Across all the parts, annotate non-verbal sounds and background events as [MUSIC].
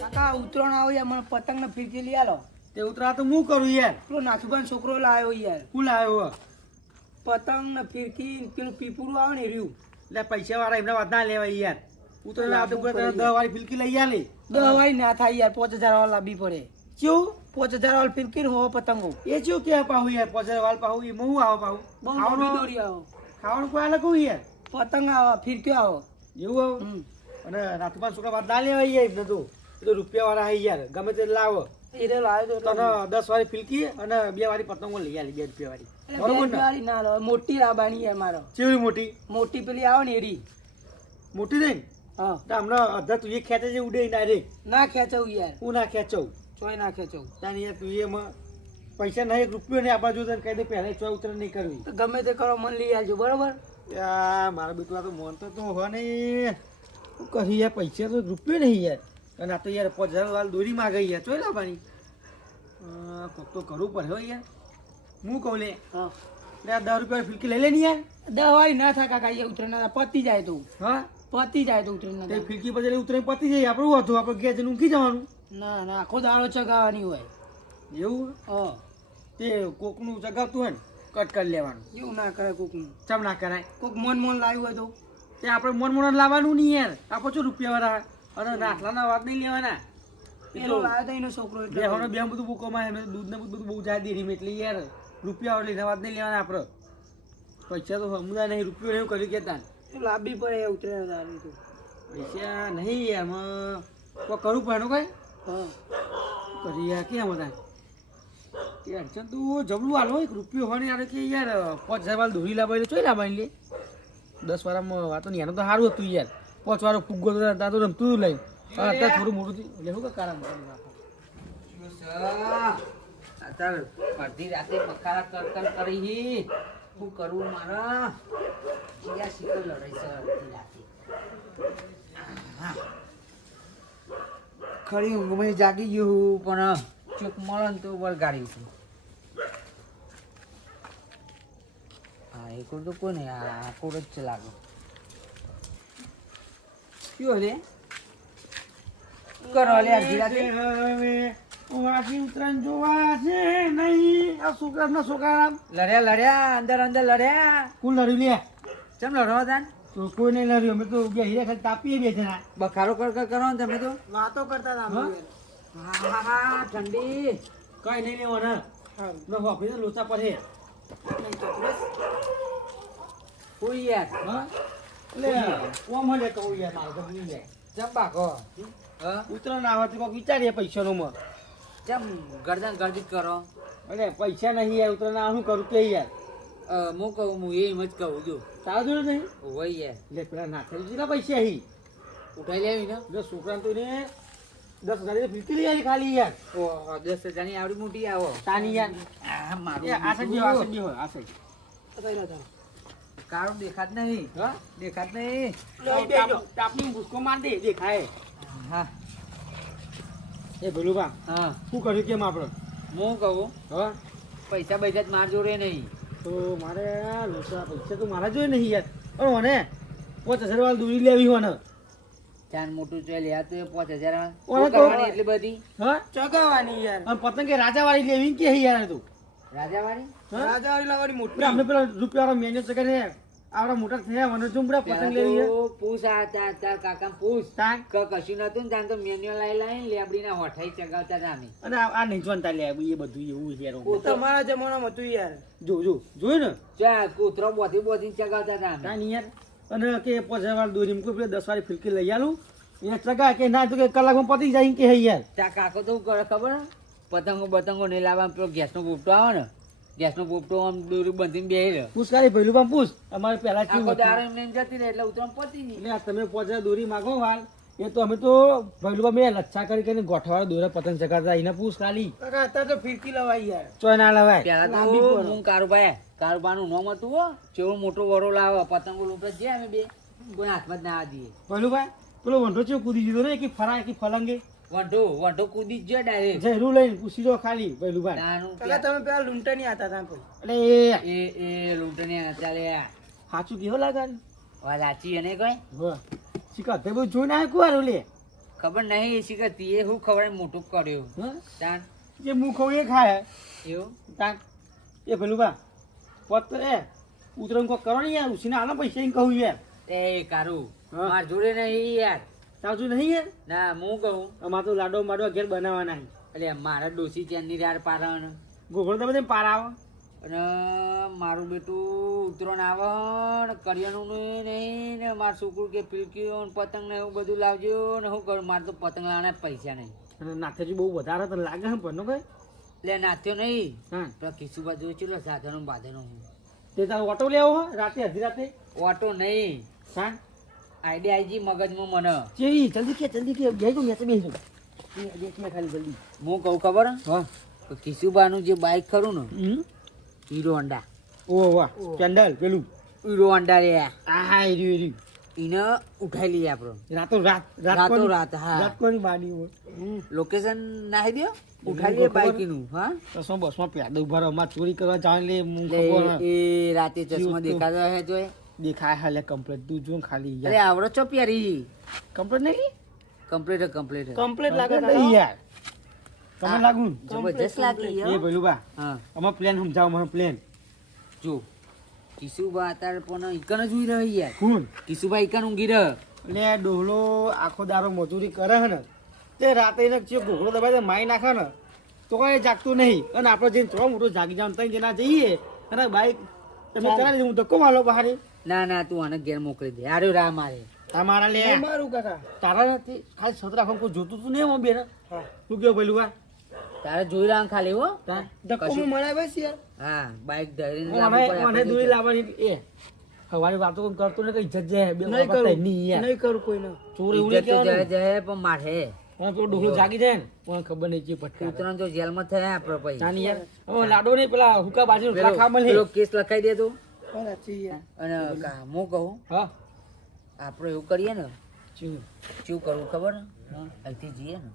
કાકા ઉતરણ આવો યાર મને પતંગ ને ફીરકી લઈ આલો. તે ઉતરા તો હું કરું યાર. પેલો નાથુભાઈ છોકરો લાવ્યો યાર. કુલ આવ્યો પતંગ ને ફીરકી પેલું પીપુરું આવે ને રહ્યું. એટલે પૈસા વાળા એમના વાત ના લેવાય યાર. ઉતરા આવતો દસ વાળી ફીરકી લઈ આલી. વાળી ના થાય યાર પાંચ હજાર વાળા લાવવી પડે. ચેવું પોચ હજાર વાળા ફિરકી ને હો પતંગો. એ ચેવું કે પાહુ યાર? પચાસ વાળ પાહુ એ હું આવો પાહુ? ખાવાનું? દોરી આવો. ખાવાનું કોઈ અલગ હોય યાર? પતંગ આવો ફિરકી આવો. એવું આવો? અને નાથુભાઈ છોકરા વાત ના લેવાય આવી એમને તો એ તો રૂપિયા વાળા આવી યાર. ગમે તે લાવો. એ રે લાવ્યો તો તને દસ વાળી ફિલકી અને બે વાળી પતંગો લઈ આવી બે રૂપિયા વાળી બરોબર ને? ના લો મોટી રાબાણી છે મારો. ચેવડી મોટી? મોટી પેલી આવે ને એરી. મોટી નહીં? હા. હમણાં અડધા તું એ ખેંચે છે ઉડે ડાયરેક્ટ. ના ખેંચવું યાર. હું ના ખેંચવું ચોય ના ખેંચવું તારી યાર તું એમાં પૈસા નહીં એક રૂપિયો નહીં આપવા જોઈએ કહી દે પહેલાં ચોય ઉતર નહીં કરવી. ગમે તે કરો મને લઈ આવજો. બરોબર? યાર મારા બેટું તો મોનતો તો હો નહીં શું કહી યાર પૈસા તો રૂપિયો નહીં યાર. અને આ તો યાર પાંચ હજાર વાળ દોરી માં ગઈ યાર ચોઈ લાવવાની. કોક તો કરવું પડે હો યાર. હું કહું લે હા. દસ રૂપિયા ફિલકી લઈ લે ને યાર. દવાઈ ના થાય કાકા એ ઉતરે ના. પતી જાય તો. હા? પતી જાય તો ઉતરે ના ફિલકી. પછી ઉતરે પતી જાય આપણું હતું? આપણે ગેજ ઊંઘી જવાનું. ના ના આખો દાડો ચગાવવાની હોય. એવું? હા. તે કોકનું ચગાવતું હોય ને કટ કરી લેવાનું. એવું ના કરે કોકનું. ચમ ના કરાય? કોક મોન મોન લાવ્યું હોય તો. તે આપણે મન મન લાવવાનું નહીં યાર. આપો છો રૂપિયા વાળા. અને નાટલાના વાત નહીં લેવાના. પેલો લાવ્યો તો એનો છોકરો એટલે બે બધું. બુકોમાં એમને દૂધ ને બધું બહુ જાય ડેરીમાં એટલે યાર. રૂપિયા લઈને વાત નહીં લેવાના આપણે. પૈસા તો સમુદાય નહીં રૂપિયો એવું કર્યું કેતા લાવવી પડે ઉતરે તો. પૈસા નહીં એમાં કોઈ કરવું પડે કઈ? હા. કરી કેમ હતા તે તું જબલું હાલો એક રૂપિયો હોય યાર, કે યાર, પાંચ હજાર વાળા દોરી લાવવા એટલે ચોઈ લાવવાની લે દસ વાળામાં વાતો નહીં તો સારું હતું યાર. પાંચ વાળો ફુગ્ગો તો તો રમતું લઈ અત્યારે થોડું મોટું શું કે કારણ અત્યારે અડધી રાતે બખાડા કર કર શું કરવું મારા? ક્યાં શીખો લડાઈ છે અડધી રાતે. ખરી ઊંઘમાં જાગી ગયું પણ ચોક મળે તો વળગાડી છું હા તો કોને આ કોડ જ છે લાગો. કયો રે કરો લે હવે વાસી ઉત્તરાયણ જોવા છે નહીં. આ ના છોકરા લડ્યા લડ્યા અંદર અંદર લડ્યા. કુલ લડ્યું લે. ચમ લડવા તાન? તો કોઈ નહીં લડ્યું? અમે તો બે હીરા ખાલી તાપીએ બે જણા. બખારો કર કર કરો ને તમે તો. વાતો કરતા હતા હા? હા ઠંડી. કઈ નહીં લેવાના. ન લોચા પર નહીં. યાર હા એટલે કોમ હલે કહું યાર મારે તો ભૂલી જાય ચમ બાકો હા? ઉત્તરાયણ આવે તો કોઈક વિચારીએ પૈસાનો માં. કેમ ગરદન ગરદી કરો. અને પૈસા નહીં યાર ઉત્તરાયણ આવે શું કરું કે યાર? હું કહું હું એમ જ કહું જો. તારું નહીં? હોય યાર. પેલા નાખેલું પૈસા હી? ઉઠાઈ લેવી ને? જો છોકરાને તો ને દસ હજાર ફીરકી લઈ આવી ખાલી યાર. ઓહો દસ હજારની આવડી મોટી આવો. તાની યાર. આ એ આ સાઈડ આ સાઈડ મારું આ સાઈડ. તો કઈ ના થાય. કાળું દેખાત નહીં. હા? દેખાત નહીં. ટાપ- ભૂસકો માર દે દેખાય. હા. એ ભલુભા હા. શું કર્યું કેમ આપણે હું કહું? હા? પૈસા પૈસા જ માર જોડે નહીં. તો મારે આ પૈસા તો મારા જોઈએ નહીં યાર. પણ મને પાંચ હજાર વાળી દોરી લેવી હોય ને ચાર મોટું ચાલ યાર તો એ પાંચ હજાર તો- કરવાની એટલી બધી? હા? ચગાવાની યાર. અને પતંગ કે રાજા વાળી લેવી કે હે યાર તું? રાજાવાળી? હા? રાજાવાળી લાવવાની મોટી. અમે પેલા રૂપિયા વાળા મેન્યુ છે કે ને આવડા મોટા થયા મને જો પેલા પતંગ લેવી હે પૂછ આ તાર તાર કાકા પૂછ. તાન? ક કશું નતું ને ત્યાં તો મેન્યુઅલ લાઈ લાઈ લેબડીના હોઠાઈ ચગાવતા અમે. અને આ નહીં જોનતા લે એ બધું એવું યાર તમારા જમાનામાં હતું યાર. જો જો જોયું ને? ચા કૂતરો બોધી બોધી ચગાવતા હતા અમે. તાન યાર. અને કે પાંચ હજાર દોરી મૂકો પેલા દસ વાળી ફિરકી લઈ આલું. એ ચગા કે ના તો કે કલાકમાં પતી જાય કે હે યાર. ત્યાં કાકો તો કરે ખબર? પતંગો બતંગો નહીં લાવવા પેલો ગેસનો પોપટો આવે ને ગેસનો પોપટો આમ દોરી બંધીને બેહી રહ્યો પૂછ ખાલી પહેલું પણ પૂછ. અમારે પહેલા હતું? એમ જતી રહે એટલે ઉતરણ પતી એટલે તમે પાંચ દોરી માગો વાલ એ તો અમે તો પહેલું મેં લચ્છા કરી કરીને ગોઠવાળા દોરા પતંગ ચગાવતા એને પૂછ ખાલી. અત્યારે તો ફિરકી લવાઈ યાર. ચો ના લવાય. પેલા તો. હું કારુભાઈ કારુબાનું નોમ હતું હો ચેવો મોટો વડો લાવે પતંગો લૂંટે જે અમે બે. કોઈ હાથમાં જ ના દઈએ ભાઈ પેલો વંઢો છે કૂદી દીધો ને કે ફરા કે ફલંગે? વંઢો વંઢો કૂદી જ ડાયરેક્ટ જરૂર લઈને પૂછી દો ખાલી પહેલું ભાઈ નાનું તમે પેલા લૂંટણી હતા આતા હતા કોઈ. એટલે એ એ લૂંટણી હતા ચાલે સાચું કેવો લાગે વાત સાચી એને કઈ? શીખા તે બધું જોઈને આવ્યો કુવારો લે. ખબર નહીં શીખર એ હું ખબર મોટું કર્યું. હા? તાન. જે મું ખાઉં એ ખાય. એવું? તાક એ પેલું બા પોત એ ઉતરણ કોક કરો ને યાર ઉસીને આના પૈસા એમ કહું યાર. એ કારું. હા. માર જોડે નહીં યાર. તાજુ નહીં યાર? ના હું કહું. અમાર તો લાડો માડો ઘેર બનાવવાના એટલે મારા ડોસી ચેનની રાડ પારણ. ગોગળો તો બધે પાર આવે અને મારું બેટું ઉતરણ આવણ કરિયાણું કરિયાનું નહીં ને મારું છોકરું કે ને પતંગ ને એવું બધું લાવજો ને હું કરું? મારે તો પતંગ લાવવાના પૈસા નહીં. અને નાથેજી બહુ વધારે તને લાગે હે પણ ભાઈ? એટલે નાથ્યો નહીં. હા. કિસ્સુબા જોયું ચેલો સાધનો બાધનો હું. તે તારો ઓટો લેવો રાતે અડધી રાતે. ઓટો નહીં. હા. આઈડિયા આઈ જી મગજમાં મને. જેવી જલ્દી કે જલ્દી કે. જઈ તો મેં બેસું. દેખ મેં ખાલી જલ્દી. હું કહું ખબર? હા. કે કિસ્સુબાનું જે બાઇક ખરું ને હીરો હોન્ડા ઓ વાહ કેન્ડલ પેલું. હીરો હોન્ડા રે આ હા હીરો હીરો એને ઉઠાઈ લઈએ આપણો. રાતો રાત રાતો રાત, હા. રાત કોની માની હોય? લોકેશન નાખી દો ઉઠાઈ લઈએ ખબર? બાઇકનું હા બસમાં બસમાં પ્યાદો ઊભા રહો અમારે ચોરી કરવા જાણ લે હું ખબર એ રાતે ચશ્મા. દેખાતો હે જોય દેખાય હાલે કમ્પ્લીટ તું જો ખાલી ખાલી અરે યાર આવડો છો પ્યારી. કમ્પ્લીટ નહીં? કમ્પ્લીટ કમ્પ્લીટ કમ્પ્લીટ લાગે નહીં યાર. તમને લાગું? જબરજસ્ત લાગી એ પેલું બા હા. અમાર પ્લાન સમજાવો મને પ્લાન જો કિશુબા અત્યારે પણ ઈકન જ ઉઈ રહી યાર. કોણ? કિશુબા ઈકન ઊંઘી રહ. એટલે આ ડોહલો આખો દારો મજૂરી કરે હે ને તે રાતે એને જે ઘોઘરો દબાઈ દે મારી નાખે ને તો કઈ જાગતું નહીં. અને આપણે જઈને થોડો મોટો જાગી જાવ ત્યાં જેના જઈએ અને બાઈક તમે કરાવી હું ધક્કો મારો બહાર. ના ના તું આને ઘેર મોકલી દે. આર્યો રા મારે. તમારા લે. મારું કાકા. તારા નથી ખાલી સતરા કોઈ જોતું તું નહીં બેન? તું કયો પેલું બા તારે જોઈ રહ્યા ખાલી હો? ધક્કો હું મરાય બસ યાર. હા બાઈક ધરીને મને પડે મને આપણે દૂરી લાવવાની એ. હવારી વાતો કોણ કરતો ને કઈ ઇજ્જત જાય બે નહીં કરું. નહીં યાર. નહીં કરું કોઈને ચોર તો નહીં જય જય પણ મારે. મને પેલો ડોહલો જાગી જાય ને મને ખબર નહીં કે ભટકા ઉતરણ તો જેલમાં થયા આપણે ભાઈ. નાની યાર. હવે લાડો નહીં પેલા હુકા બાજુ રાખા મળે. પેલો કેસ લખાઈ દે તું. અને કા- હું કહું? હા. આપણે એવું કરીએ ને શું? શું કરવું ખબર? અહીંથી જઈએ ને.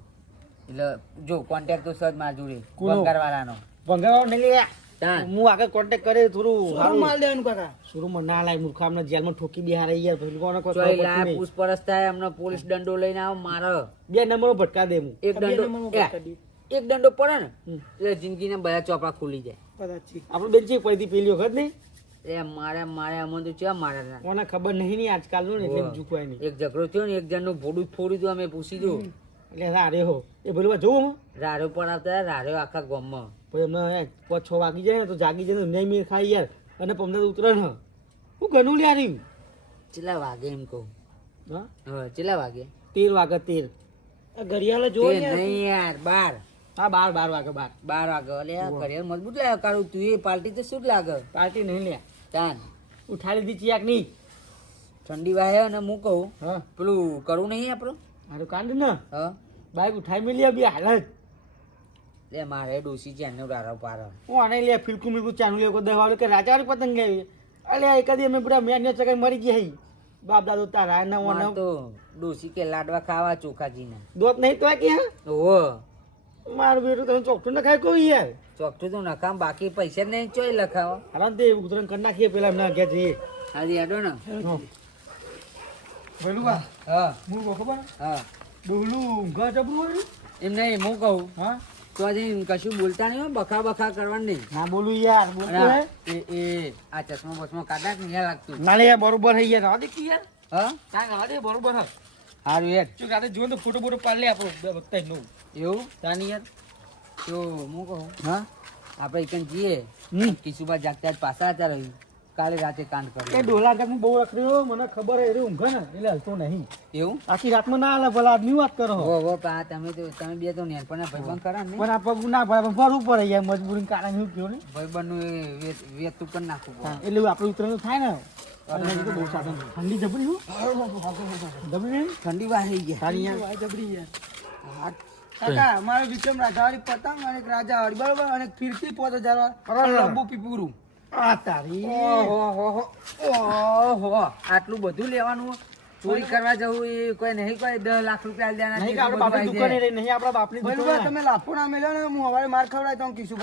એટલે જો કોન્ટેક્ટ તો સર માર જોડે કોનો? બંગારવાળાનો ભંગારો નહીં લે. હું આગળ કોન્ટેક્ટ કરે થોડું સારું. માલ દેવાનું કાકા? સુરુમાં ના લાય મૂર્ખા અમને જેલમાં ઠોકી બિહારે યાર પછી કોને કોઈ નહીં. પૂછપરછ થાય અમને પોલીસ દંડો લઈને આવો મારે. બે નંબરો ભટકા દે હું. એક દંડો. એક દંડો પડે ને. એટલે જિંદગીના બધા ચોપડા ખુલી જાય. આપણે બેન ચેક પડી પેલી વખત નહીં? એ મારે મારે અમને તો ચા મારે ના. કોને ખબર નહીં ની આજકાલનું એટલે. કોઈ નહીં. એક ઝઘડો થયો ને એક જણનું ભોડું જ ફોડ્યું તો અમે પૂછી દો એટલે રારે હો. એ પેલું જોવું હું. રાડો પણ આવતા રાડો આખા ગામમાં. પછી એમને પાંચ છ વાગી જાય ને તો જાગી જાય ને નહીં મેળ ખાઈ યાર. અને પમને ઉતરે ને હું ઘણું લે રહ્યું? ચેલા વાગે એમ કહું? હા? હા ચેલા વાગે? તેર વાગે તેર. ઘડિયાળ જો નહીં યાર બાર. હા બાર બાર વાગે બાર. બાર વાગે. એટલે ઘડિયાળ મજબૂત લાગે કારણ તું એ પાર્ટી તો શું લાગે? પાર્ટી નહીં લે તાન. ઉઠાડી દીધી ચિયાક નહીં ઠંડી વાહે અને હું કહું હા. પેલું કરવું નહીં આપણું? મારું કાંડ ને. હા. બાઈક ઉઠાઈ મેલી બી હાલત. લે મારે ડોસી ચેનલ એનો રારો પારો હું આને લે ફિલકું મિલકું ચાનું લે કોઈ દવા કે રાજાવાળી પતંગ લેવી. અલે એકાદી અમે બધા મેં ચકાઈ મરી ગયા હઈ બાપ દાદો તારા ના માર ઓના તો ડોસી કે લાડવા ખાવા ચોખાજીના. દોત નહીં તો કે હા ઓહો. મારું બેટું તમે ચોકઠું ના ખાય કોઈ યાર? ચોકઠું તો નખામ બાકી પૈસા નહીં ચોય લખાવો. હારાન તે ઉતરણ કરી નાખીએ પેલા એમના ઘેર જઈએ. હાજી આડો ને. પેલું હા. હું ખબર? હા. ડોલું ઊંઘા જબરું હોય? એમ નહીં હું કહું. હા? તો આજે કશું બોલતા નહીં હો, બખા બખા કરવાનું નહીં. ના બોલું યાર બોલતો એ એ આ ચશ્મા બસમાં કાઢા નહીં લાગતું. ના લે બરોબર હે યાર કી યાર. હા? ના બરોબર હા. સારું યાર. જો રાધે જોઈને તો ફોટો બોટો પાડ લે આપણો બતાઈ નો એવું? તાની યાર. તો હું કહું. હા? આપણે એકન જઈએ. કિશુભાઈ કિશુબા જાગતા જ પાછા હતા રહી. કાલે રાતે કાંડ એ કર્યો ડોલા કાક બહુ રખડ્યો મને ખબર હે એ ઊંઘે ને એટલે હલતો નહીં. એવું? આખી રાતમાં ના હાલે ભલા આદમી વાત કરો. હો હો પા તમે તો તમે બે તો નેનપણના ભાઈબંધ ખરા ને? પણ આ પગ ના પડે પણ ફરવું પડે યાર મજબૂરી કારણ હું કયો ને? ભાઈબંધનું નું વેત- વેતું કરી નાખવું એટલે આપણે ઉતરેલું થાય ને તો ઠંડી જબરી હું. જબરી ઠંડી વાહી ગયા જબરી યાર કાકા અમારે વિક્રમ રાજાવાળી પતંગ અને રાજા રાજાવાળી બરોબર? અને ફીરતી પોતે હજાર. લંબુ પીપુરું. આ તારી. ઓહો ઓહો આટલું બધું લેવાનું ચોરી કરવા જવું એ કોઈ નહીં કોઈ દસ લાખ રૂપિયા દેવાના નહીં છે, કે આપણે એટલું બધું બાપની દુકાને રહી નહીં આપણા બાપની દુકાને. તમે લાફો ના મેલ્યો ને હું હવે માર ખવડાય તો કીશું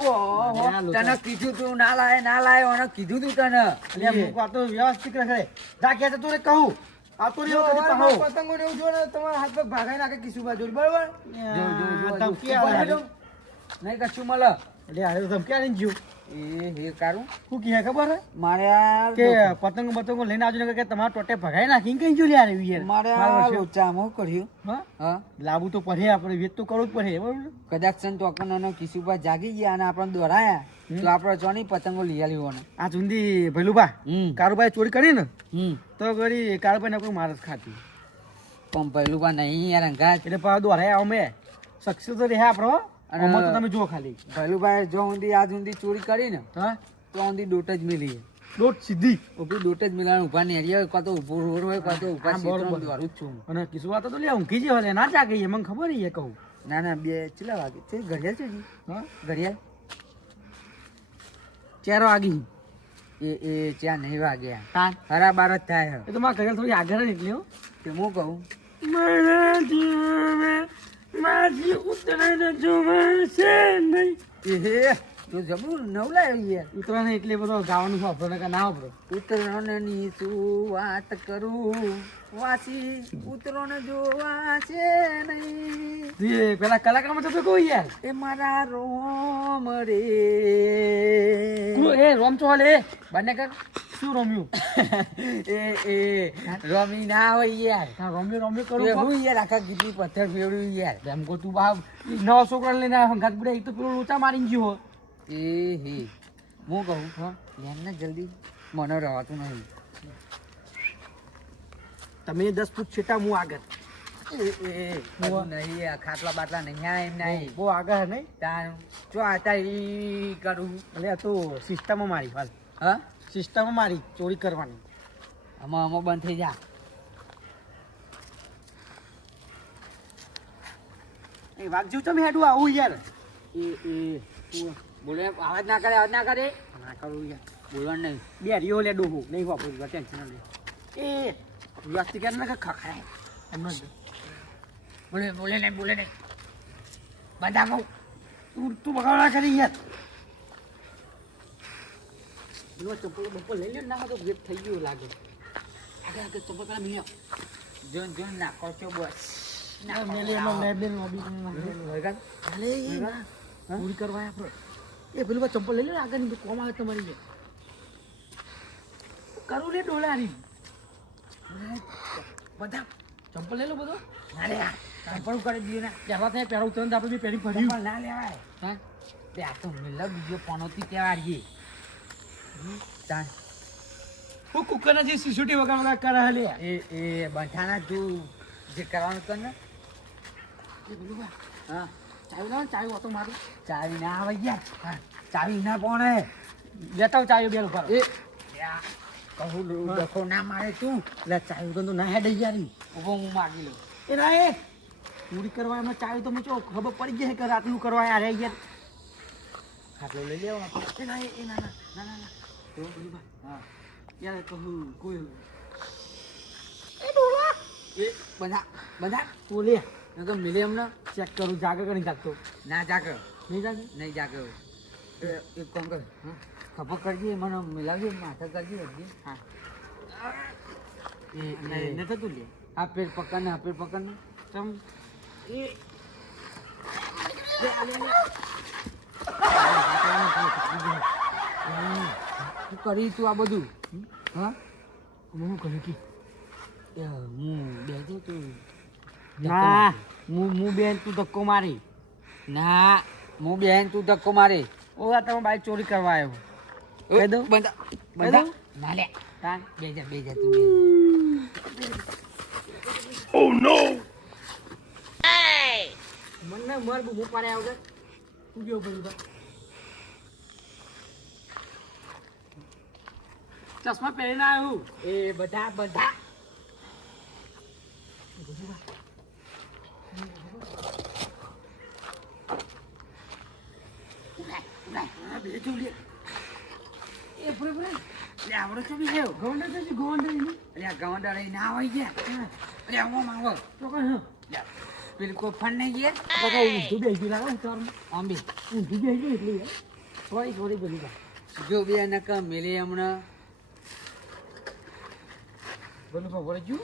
ઓહો, તને કીધું તું ના લાય ના લાય અને કીધું તું તને. એટલે આ વ્યવસ્થિત રહે જા કે તું કહું. આ તો જો કદી પાહો. પતંગો ને જો ને તમારા હાથ પગ ભાગાઈ નાખે કિશુભા બાજુ બરોબર? જો, નહીં કશું મળે. એટલે હારે તો ધમકી આલીને જ્યો. એ કારું? શું કહે ખબર હે? મારે આ કે પતંગ પતંગો લઈને આવજો ને કે તમારા ટોટે ભગાઈ નાખીને કઈ જો લ્યા યાર? મારે આ. કર્યું. હા? હા? લાવવું તો પડે આપણે વેચ તો કરવું જ પડે બરોબર? કદાચ સન ચોકન અને કિશુભા જાગી ગયા અને આપણને દોરાયા તો આપણે ચોની પતંગો લઈ આલી હોને. આ જુંદી હમ. કારુભાઈ ચોરી કરી ને? હમ. તો ઘડી કારુભાઈ કોઈ મારસ ખાતી પણ પહેલું બા નહીં યાર અંગાત. એટલે પાછા દોરાય અમે. સક્સેસ તો રહ્યા આપણો અને- તો તમે જો ખાલી. પહેલું ભાઈ જો ઊંધી આજ ઊંધી ચોરી કરી ને હા? તો ઊંધી દોટ જ મિલી દોટ સીધી. ઓકે દોટ જ મિલાણ ઊભા ને હોય કાં તો ઊભો રોડ હોય કાં તો ઊભા સીધો જ છું અને કિસ્સા તો લે ઊંઘી જે હલે ના જાગે એ મને ખબર છે કહું. ના ના બે ચલા વાગે? છે ઘડિયાળ છે હા? ઘડિયાળ. ચેરો આગી એ એ ચા નહીં વાગ્યા તાન હરા બાર જ થાય એ તો મારા ઘરે થોડી આગળ જ એટલે હો. કે હું કહું? મારા જીવને માજી ઉતરાને જોવે છે નહીં. એ હે તો જબરું નવ લાવ્યો યાર ઉતરાને એટલે બધો ગાવાનું વાપરો ને કે ના વાપરો ઉતરાયણની શું વાત કરું? વાસી જોવા છે નહીં. જે પેલા કલાકારમાં તો કોઈ યાર? એ મારા રોમ રે. એ રોમ ચોલ હલે. બંને કર. શું રમ્યું? [LAUGHS] એ એ રમી ના હોય યાર. રમ્યું રોમ્યો કરું હું યાર આખા ગીતની પથ્થર ફેરવ્યું યાર. એમ કો તું બાપ નવા છોકરા લઈને હંગાત બુડે તો પેલો લોચા મારી ગયો એ હે. હું કહું હા લેન ને જલ્દી મને રહેવાતું નહીં. તમે દસ ફૂટ છેટા હું આગળ. આ ખાટલા બાટલા નહીં આ એમ બહુ આગળ નહીં? તાર જો ઈ કરું. એટલે આ તો સિસ્ટમ મારી હાલ. હા? સિસ્ટમમાં મારી ચોરી કરવાની. આમાં આમાં બંધ થઈ જા. એ વાગજુ તમે હેડું આવું યાર. એ એ બોલે આવાજ ના કરે આવાજ ના કરે. ના કરું યાર. બોલવાનું નહીં. બે રિયો લે ડોહું. નહીં વાપરું ટેન્શન લે. એ વ્યસ્ત કે ના ખખાય એમ એમનો બોલે બોલે નહીં બોલે નહીં. બધા કહું તું તું બગાડા કરી યાર. પેલો ચપ્પલ બપ્પલ લઈ લ્યો ના તો વેટ થઈ ગયું લાગે. આગળ આગળ ચપ્પલ પેલા મિલ્યો જોન જોન નાખો છો બસ. મેલે એમાં લેબેલ લોબી અલે એ ના. પૂરી કરવા આપણે. એ પેલું ચંપલ લઈ લે આગળની કોમ આવે તમારી જે કરું લે ડોલારી. બધા ચંપલ લઈ લો બધો. ના લે ચંપલ કરી દઈએ ને. પહેલા ત્યાં પહેલા ઉતરન તો આપણે બી પહેરી ફર્યું ના લેવાય. હા? તે આ તો મિલક બીજો પણોથી તાન હું કુકરના જે સીસીટી વગર વગર કરે હલે એ એ બંઠાના તું જે કરવાનું કર ને. એ પેલું હા. ચાવી લાવ ચાવી ઓટો મારું. ચાવી ના આવે યાર. ચાવી ના પોણે. લેતા ચાવી બેલ ઉપર. એ. કહું ડખો ના મારે તું. એટલે ચાવી તો ના હેડ યારી. ઊભો હું માગી લઉં. એ ના એ. પૂરી કરવા એમાં ચાવી તો મેં ચો ખબર પડી જાય કે રાતનું કરવા યાર યાર. આટલું લઈ લેવા આપણે. એ ના ના ના ના. ના ના તો પેલું બા હા યાર કહું કોઈ એ બધા બધા તું લે નકર મિલે એમને ચેક કરું જાગે કે નહીં જાગતો ના જાગે નહીં જાગે નહીં જાગે એ એક કામ કર ખબર કરજે મને મિલાવજે માથા કરજે હજી હા એ એ થતું લે આ પેટ પકડ ને આ પેટ પકડ ને તમ એ કરી તું આ બધું? હા? હું કહ્યું કે? હું બેઠો તું ના હું હું બેન તું ધક્કો મારી. ના હું બેન તું ધક્કો મારી. ઓ આ તમે બાઈક ચોરી કરવા આવ્યો. દઉં? બધા બધા. ના લે. તાન બે જા બે જા તું બે. મને મર બૂમો પાડે આવડે તું ગયો બધું તો ચશ્મા પહેરીને આવ્યો એ બધા બધા આ બે જો લે એ પૂરે પૂરે લે આવડો છો બી હેવ ગોંડા તો ગોંડા ની અરે આ ગાવડા રહી ના હોય ગયા અરે આવો માવો તો કઈ હા. એ બધા કોઈ ફન નહીં ગયા. ઊંધું બેસી લાગે ઉતારમાં આંબી. ઊંધું બેસી એટલે. સોરી સોરી બોલી બા જો બે નકા મેલે હમણાં. Bueno, por favor, yo.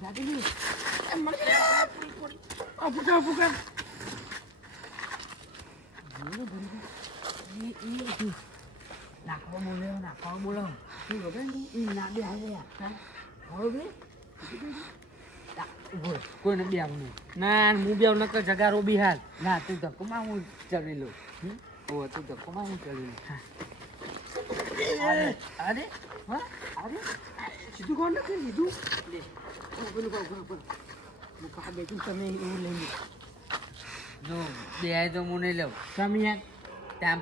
Daddy. Apuca, apuca. Bueno, bueno. નાખવા બોલે નાખવા બોલે શું ખબર ને ના બે આવે બરોબર કોઈને બે આવું ના હું બે આવું નકર જગારો બી હાલ ના તું ધક્કો માં હું ચડી લઉં ઓ તું ધક્કો માં હું ચડી લઉં અરે અરે અરે સીધું કોણ નથી સીધું લે પેલું કહો. હું કહા બેઠું તમે એવું લઈ લો જો બે તો હું નહીં લઉં તમે યાર ત્યાં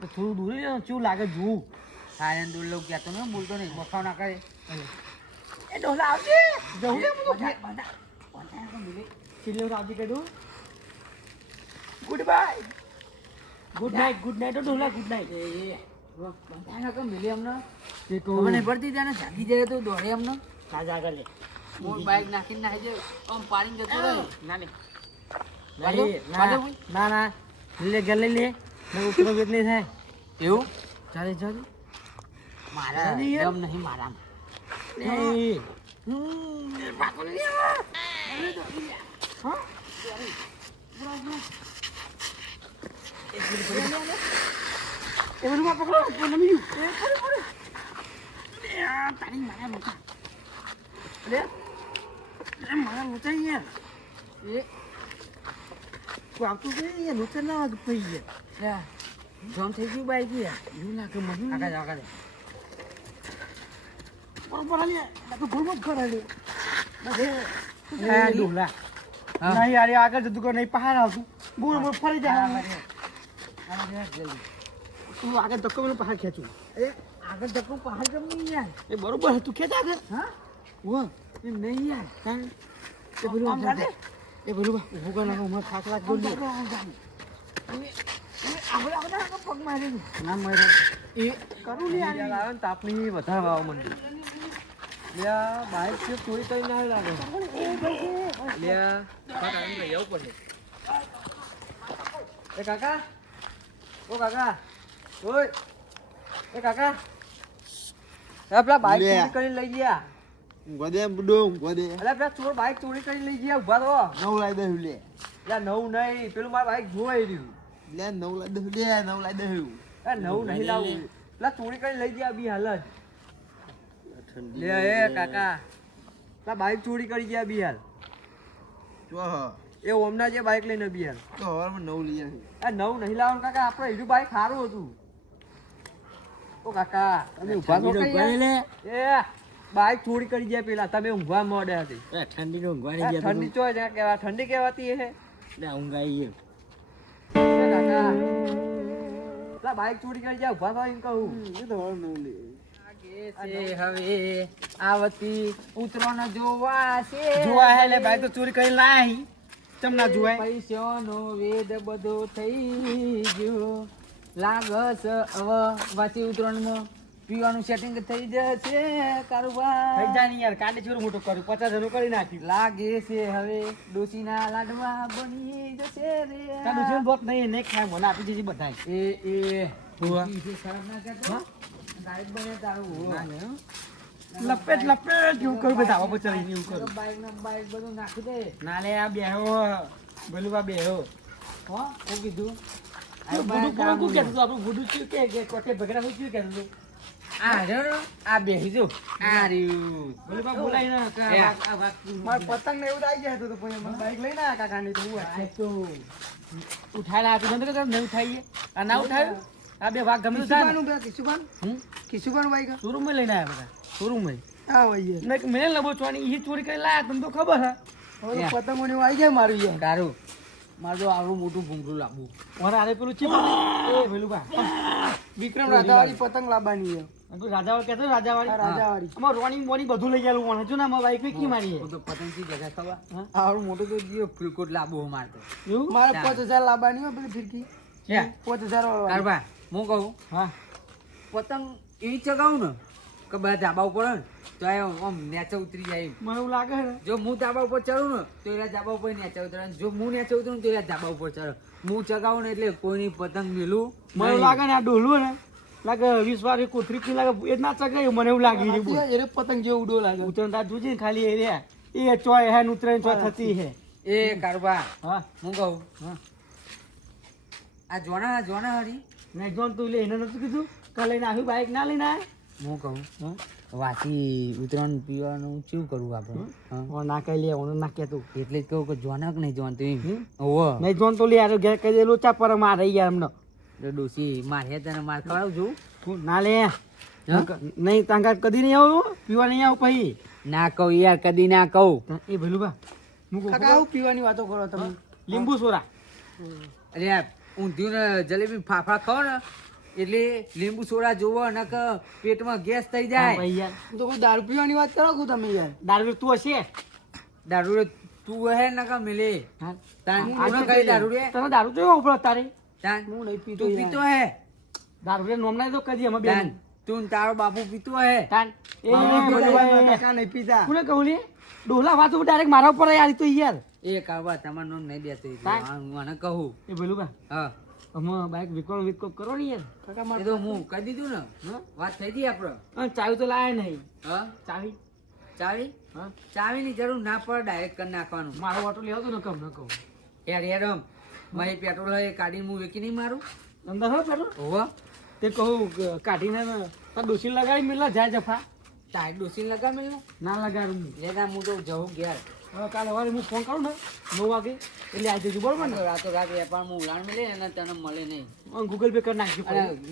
તો થોડું દૂર શું લાગે જોવું સાયન દૂર લઉં કહેતો ને બોલતો નહીં બફાવ ના કરે એ ડોલા આવજે જવું તો તો. સિલ્વર આવજી કીધું good bye good night good night Dola good night એ એ કેમ મિલે અમને ખબર નહીં પડતી ત્યાં જાગી જાય તો દોડે અમને. લે. મોર બાઈક નાખીને નાખી જાય આમ પાડીને જતો રહે. ના ના ના ના. લે ગલે લે. ને ઉતરો નહીં થાય. એવું? ચાલે ચાલે. મારા. દમ નહીં મારામાં. નહીં. માં પકડો કોઈ નમી ગયું પડે પડે તારી મારા લોચા લે લે મારા લોચા યાર એ તું આવતું કે યાર લોચા ના વાગ યાર લ્યા, જામ થઈ ગયું બાઈક એવું લાગે મને આગળ આગળ. બરોબર લે લાગે ભૂલ મત કરે લે બસ એ એ ડોલા. નહીં એ આગળ જતું નહીં પહાડ આવતું ગોળ ગોળ ફરી જાય જલ્દી. તું આગળ ધક્કો મને પહાડ ખેંચું. એ આગળ ધક્કો પહાડ કેમ નહીં યાર? એ બરોબર તું ખેંચ આગળ. હા? વો એ નહીં યાર. તાન એ બોલું એ બોલું બા. ઊભું કર હું થાક લાગ આગળ આગળ આગળ પગ મારેલું. ના મરે. એ કરું લે યાર તાપની વધારે વાવ મને લે બાઈક છે ચોરી કરી ના લાગે. લે કાકા એમ લઈ આવું પડે. એ કાકા? ઓ કાકા ઓય. એ કાકા. અરે પેલા બાઈક લે. ચોરી કરીને લઈ ગયા. ગોદે બુડો ગોદે. અલ્યા પેલા ચોર બાઈક ચોરી કરી લઈ ગયા ઊભા તો નવ લાઈ દે લે. એટલે નવું નહીં પેલું મારું બાઈક જોવાઈ રહ્યું. લે નવ લાઈ દે લે નવ લાઈ દે એ નવું નહીં લાવવું પેલા ચોરી કરીને લઈ ગયા બી હાલ જ લે એ કાકા. પેલા બાઈક ચોરી કરી ગયા બી હાલ. એ ઓમના જે બાઈક લઈને બી હાલ. તો હવે નવ લઈ જાય નવું નહીં લાવવાનું કાકા આપણે એનું બાઈક સારું હતું. ઓ કાકા તમે ઊભા તો કઈ લે એ બાઈક થોડી કરી ગયા પેલા. તમે ઊંઘવા મોડે હતી. ઠંડી નો ઊંઘવાની આ ગયા ઠંડી ચો ત્યાં કેવા ઠંડી કેવાતી હે? એટલે ઊંઘાઈ ગયું. એ કાકા. લા બાઈક ચોરી કરી ગયા ઊભા તો કહું. એ તો હળ નવ લે. હવે આવતી ઉતરોન જોવા છે. જોવા હે લે બાઈક તો ચોરી કરી લાયા તમને ના જોવાય? પૈસાનો વેદ બધો થઈ ગયો. લાગસ હવે વાંચી ઉતરણમાં પીવાનું સેટિંગ થઈ જશે થઈ કારુબા જાય યાર કાંડે ચોરું મોટું કર્યું પચાસ હજારનું કરી નાખ્યું લાગે છે હવે ડોસીના લાડવા બની જશે રે. દુશ્મન બોત નહીં નહીં ખાય મને આપી દીધી બધાય. એ એ. ઈ ખરાબ ના કરતો ડાયરેક્ટ બને તારું. લપેટ લપેટ એવું કરું બધા ધાબા પર એવું કરું. બાઈક ને બાઈક બધું નાખી દે. ના લે આ બેહો. બોલું આ બેહો. હો શું કીધું? આ આપણું શું કહે કે? આ ને, આ બેસી જો. આ. રહ્યું બોલું બા બોલાય ને. કે આ એ. વાત- આ વાત- મારે પતંગ ને એવું આવી જાય તો પછી મને બાઈક લઈને તો હું આ તો. નહીં ઉઠાઈએ આ ના ઉઠાયું? આ બે ગમે બાઈક આવ્યા બધા. શોરૂમમાં. હા ભાઈ મેં કીધું, લબો ચોની ચોરી કરી લાયા તમને તો ખબર હે. પતંગો ને આવી જાય મારું યાર. તારું. મારે તો આવડું મોટું ભૂંગળું લાવવું મારે આરે પેલું એ પેલું બા. વિક્રમ રાધાવાળી પતંગ લાવવાની છે. રાજાવાળ કહેતો રાજાવાળી. રાજાવાળી. અમાર રોણી બોની બધું લઈ ગયેલું મને જો ને અમાર બાઈક કી મારી તો પતંગથી જગા ખબર? આવડું મોટું તો જીઓ ફ્રીકોટ લાવવું મારે તો. મારે પાંચ હજાર લાવવાની હોય પેલી ફિરકી. છે પાંચ હજાર વાળવાની. હું કહું? હા. પતંગ એ ચગાવું ને કે બધા ધાબા ઉપર ને તો એ આમ નેચે ઉતરી જાય મને એવું લાગે ને. જો હું ધાબા ઉપર ચડું ને તો એના ધાબા ઉપર નેચે ઉતરે. જો હું નેચે ઉતરું ને તો એના ધાબા ઉપર ચડે. હું ચગાવું ને એટલે કોઈની પતંગ મેલું મને લાગે ને આ ડોલું ને લાગે વીસ વાર કોથરી કી લાગે એ ના ચગાયું મને એવું લાગી એને પતંગ જેવું ઉડો લાગે. ઉતરણ તાર જોજે ખાલી એ રહ્યા. એ ચોય હે ઉતરાયણ ચોય થતી હે. એ કારુબા હા. હું કહું. હા. આ જોણા જોણા હરી? મેં જોન તું લે એને નતું કીધું? કાલે લઈને આવ્યું બાઈક ના લઈને આવ્યા હું કહું? હા? વાસી ઉતરાણ પીવાનું શું કરવું આપણે? હા? ઓ ના કઈ લે ઓનો ના કેતું એટલે જ કહું કે જોનક કે નહીં જોનતું એમ? ઓવો નહીં જોન તો લે યાર ઘેર કહી દે લોચા પર મારે યાર એમનો ડોસી મારે તને માર ખવડાવું છું? તું ના લે. નહીં તાંગા કદી નહીં આવું પીવા નહીં આવું પછી. ના કહું યાર કદી ના કહું. એ ભેલું બા હું કહું કાકા પીવાની વાતો કરો તમે. લીંબુ સોરા. અરે હું ઊંધિયું ને જલેબી ફાફા ખાવ ને. એટલે લીંબુ સોડા જોવો ન કે પેટમાં ગેસ થઈ જાય. ભાઈ યાર. તો કોઈ દારૂ પીવાની વાત કરો કુ તમે યાર? દારૂ તું હશે દારૂ તું હે નક કે મિલે. હા. તાન કઈ દારૂ રે? તને દારૂ તો ઉપરો તારે. તાન હું નહીં પીતો તું પીતો હે? દારૂ રે નોમ ના તો કદી અમે બેન તું તારો બાપુ પીતો હે? તાન એ કાકા નહીં પીતા. કોને કહું લે? ડોલા વાત ડાયરેક્ટ મારા ઉપર યાર તો યાર. એ કાવા તમારું નોમ નહીં દેતો હું આને કહું. એ બોલું બા. હા. અમે બાઈક વિકોણ વિકો કરો ને યાર. કાકા મારે તો હું કહી દીધું ને વાત થઈ ગઈ આપણે. ચાવી તો લાયા નહીં. હા? ચાવી. ચાવી? હા. ચાવીની જરૂર ના પડે ડાયરેક્ટ કરી નાખવાનું. મારો ઓટો લેવો તો ન કમ ન કહું. યાર યાર આમ મારી પેટ્રોલ હોય કાઢીને હું વેકી નહીં મારું? અંદર હો પેલો હોવા. તે કહું કાઢીને તો ડોસી લગાડી મેલા જાય જફા. તારે ડોસી લગાવી મેલું ના લગાડું એના હું તો જવું ઘેર. કાલે સવારે હું ફોન કરું ને નવ વાગે એટલે આજે જજો બરોબર ને? તો રાતો રાત હું ઉલાણ મળે અને તને મળે નહીં. ગૂગલ પે કરી નાખજો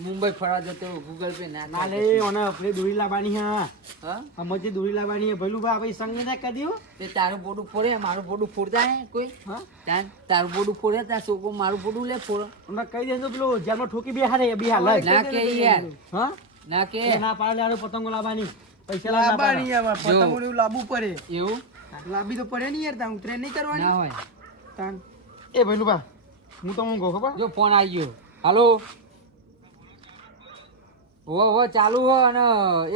મુંબઈ ફરવા જતો ગૂગલ પે ના ના લે ઓને આપણે દોરી લાવવાની હા. હા? સમજે દોરી લાવવાની હે ભલું બા ભાઈ સંગ ના કરી દો તે તારું બોડું ફોડે મારું બોડું ફોડતા હે કોઈ? હા? ત્યાં તારું બોડું ફોડે ત્યાં છોકરો મારું બોડું લે ફોડો. અમે કહી દે તો પેલો જેનો ઠોકી બે હારે બે હાલ ના કે યાર. હા? ના કે. ના પાડે પતંગો લાવવાની. પૈસા લાવવાની એવું લાવવું પડે. એવું? લાંબી તો પડે નહીં યાર ત્યાં ઉતરે નહીં ના હોય. તાન. એ ભલું બા હું તો હું કહું ખબર? જો ફોન આવી ગયો. હાલો. હો હો ચાલુ હો અને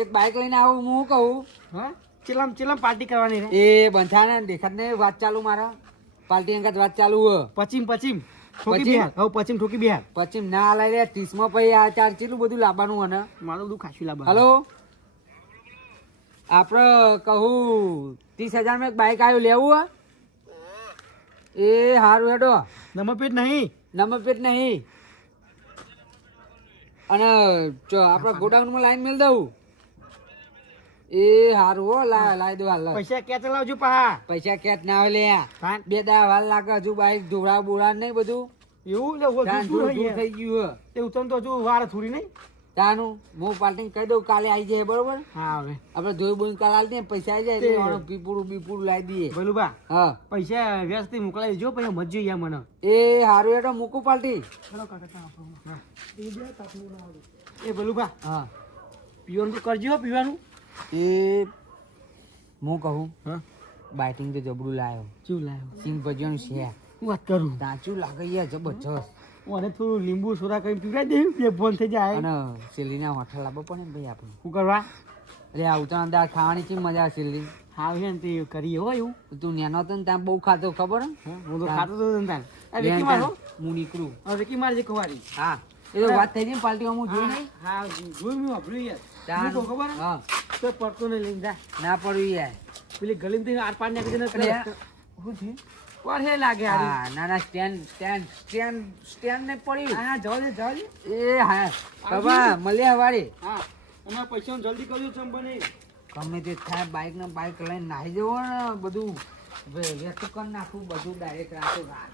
એક બાઇક લઈને આવું હું શું કહું? હા? ચિલમ ચિલમ પાર્ટી કરવાની રે. એ બંધાને દેખાત ને વાત ચાલુ મારા. પાર્ટી અંગત વાત ચાલુ હો. પચીમ પચીમ. ઠોકી પચીમ? બિહાર. ઠોકી બિહાર. પછી ના લાઈ લે ત્રીસમાં પછી આ ચાર કેટલું બધું લાવવાનું અને મારું બધું ખાસું લાવવાનું હલો. આપણે કહું ત્રીસ હજારમાં એક બાઇક આવ્યું લેવું હે. એ સારું હેડો. નંબર પ્લેટ નહીં? નંબર નહીં. અને જો આપણે ગોડાઉનમાં લાઈન મેળ દઉં. એ સારું હો લા લાઈ દો હાલ. પૈસા ક્યાં લાવજો પા પૈસા કેત ના આવે લે બે દા વાર લાગે હજુ બાઈક ધોળા બોળા નહીં બધું. એવું? લે થઈ ગયું હે. એ ઉતમ તો હજુ વાર થોડી નહીં? તાનું હું પાર્ટી કહી દઉં કાલે આવી જાય બરોબર? હા હવે. આપણે ધોઈ બોઈ કાલે આવી દઈએ પૈસા આવી જાય પીપુડું બીપુડું લાવી દઈએ. બોલું બા હા. પૈસા વ્યસ્ત મોકલાવી જો પછી મજો યા મને. એ સારું હેડો મૂકું પાર્ટી એ બોલું બા હા. પીવાનું તો કરજો પીવાનું. એ હું કહું હા. બાઇટિંગ તો જબરું લાવ્યો શું લાવ્યો સિંગ ભજવાનું છે. હું વાત કરું. તાચું લાગે યાર જબરજસ્ત. મને થોડું લીંબુ સોડા કરી પીવડાવી દે બે ફોન થઈ જાય. અને શેરડીના હોઠા લાવવો પડે ભાઈ આપણે શું કરવા? એટલે આ ઉત્તરાયણ દાળ ખાવાની છે મજા આવે હા છે ને તે કરીએ હો એવું. તું નેનો હતો ને ત્યાં બહુ ખાતો ખબર હું? તો ખાતો હતો મારો? ત્યાં હું નીકળું. આ વિકી મારે જે કવારી હા એ તો વાત થઈ ગઈ ને પાર્ટીમાં હું જોઈ નહીં? હા જોઈ મેં વાપર્યું યાર. તો ખબર હા? તો પડતો નહીં લઈને જા. ના પડ્યું યાર. પેલી ગલીમાંથી આર પાર દે ને શું થયું? હે લાગે હા ના ના સ્ટેન્ડ સ્ટેન્ડ સ્ટેન્ડ સ્ટેન્ડ ને પડી હા જવા દે જવા એ હા. બાબા મળ્યા વાળી હા અને પૈસા જલ્દી કરજો ચંપા ગમે તે થાય બાઇક ને બાઇક લઈને નાહી જવો ને બધું વે- કરી નાખું બધું ડાયરેક્ટ રાખો. રાત